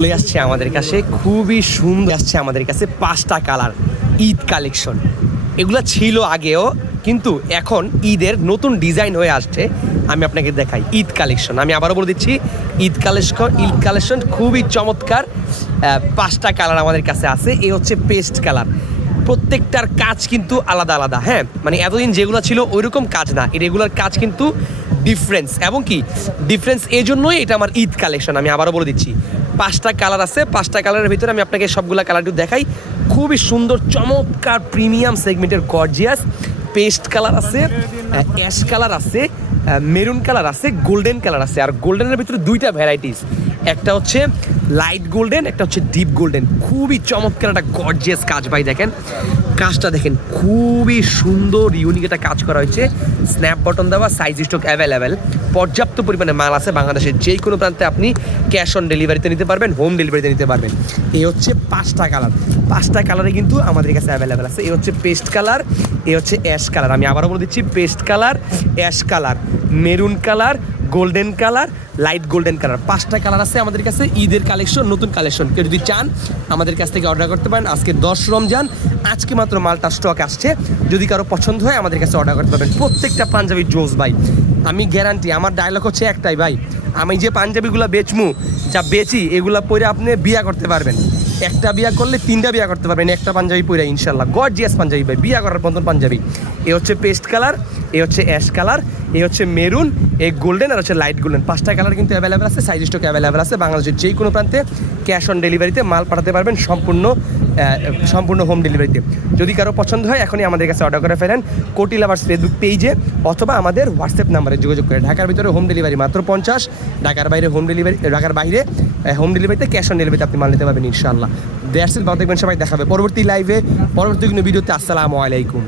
চলে আসছে আমাদের কাছে খুবই সুন্দর আসছে আমাদের কাছে 5টা কালার ঈদ কালেকশন। এগুলো ছিল আগেও, কিন্তু এখন ঈদের নতুন ডিজাইন হয়ে আসছে। আমি আপনাকে দেখাই ঈদ কালেকশন। আমি আবারও বলে দিচ্ছি, ঈদ কালেকশন খুবই চমৎকার। 5টা কালার আমাদের কাছে আছে। এ হচ্ছে পেস্ট কালার। প্রত্যেকটার কাজ কিন্তু আলাদা আলাদা। হ্যাঁ, মানে এতদিন যেগুলো ছিল ওইরকম কাজ না, এই রেগুলার কাজ কিন্তু ডিফারেন্স। এবং কি ডিফারেন্স এই জন্যই এটা আমার ঈদ কালেকশন। আমি আবারও বলে দিচ্ছি, 5টা কালার আছে। 5টা কালারের ভিতরে আমি আপনাকে সবগুলা কালারটি দেখাই। খুবই সুন্দর চমৎকার প্রিমিয়াম সেগমেন্টের গর্জিয়াস পেস্ট কালার আছে, অ্যাশ কালার আছে, মেরুন কালার আছে, গোল্ডেন কালার আছে। আর গোল্ডেনের ভিতরে 2টা ভ্যারাইটিস, একটা হচ্ছে লাইট গোল্ডেন, একটা হচ্ছে ডিপ গোল্ডেন। খুবই চমৎকার একটা গর্জিয়াস কাজ ভাই। দেখেন কাজটা, দেখেন খুবই সুন্দর ইউনিক একটা কাজ করা হয়েছে। স্ন্যাপ বাটন দেওয়া, সাইজ স্টক অ্যাভেলেবেল, পর্যাপ্ত পরিমাণে মাল আছে। বাংলাদেশের যে কোনো প্রান্তে আপনি ক্যাশ অন ডেলিভারিতে নিতে পারবেন, হোম ডেলিভারিতে নিতে পারবেন। এই হচ্ছে 5টা কালার। 5টা কালারে কিন্তু আমাদের কাছে অ্যাভেলেবেল আছে। এই হচ্ছে পেস্ট কালার, এই হচ্ছে অ্যাশ কালার। আমি আবারও বলে দিচ্ছি, paste colour, ash colour, maroon colour, golden colour, light golden colour. 5টা কালার আছে আমাদের কাছে। ঈদের কালেকশন, নতুন কালেকশন। কেউ যদি চান আমাদের কাছ থেকে অর্ডার করতে পারেন। আজকে 10 রমজান, আজকে মাত্র মালটা স্টক আসছে। যদি কারো পছন্দ হয় আমাদের কাছে অর্ডার করতে পারবেন। প্রত্যেকটা পাঞ্জাবি জোস ভাই, আমি গ্যারান্টি। আমার ডায়লগ হচ্ছে একটাই ভাই, আমি যে পাঞ্জাবিগুলো বেচমু, যা বেচি, এগুলা পরে আপনি বিয়া করতে পারবেন। একটা বিয়া করলে 3টা বিয়া করতে পারবেন একটা পাঞ্জাবি পরে ইনশাল্লাহ। গর্জিয়াস পাঞ্জাবি ভাই, বিয়া করার মতন পাঞ্জাবি। এ হচ্ছে পেস্ট কালার, এ হচ্ছে অ্যাশ কালার, এ হচ্ছে মেরুন, এ গোল্ডেন, আর হচ্ছে লাইট গোল্ডেন। 5টা কালার কিন্তু অ্যাভেলেবেল আছে, সাইজ স্টক অ্যাভেলেবেল আছে। বাংলাদেশের যে কোনো প্রান্তে ক্যাশ অন ডেলিভারিতে মাল পাঠাতে পারবেন, সম্পূর্ণ হোম ডেলিভারিতে। যদি কারো পছন্দ হয় এখনই আমাদের কাছে অর্ডার করে ফেলেন কোটি লাভার্স ফেসবুক পেজে, অথবা আমাদের হোয়াটসঅ্যাপ নাম্বারে যোগাযোগ করে। ঢাকার ভিতরে হোম ডেলিভারি মাত্র 50, ঢাকার বাইরে হোম ডেলিভারিতে ক্যাশ অন ডেলিভারিতে আপনি মাল নিতে পারবেন ইনশাআল্লাহ। That's it. ভালো থাকবেন সবাই, দেখাবে পরবর্তী লাইভে, পরবর্তী কোনো ভিডিওতে। আসসালামু আলাইকুম।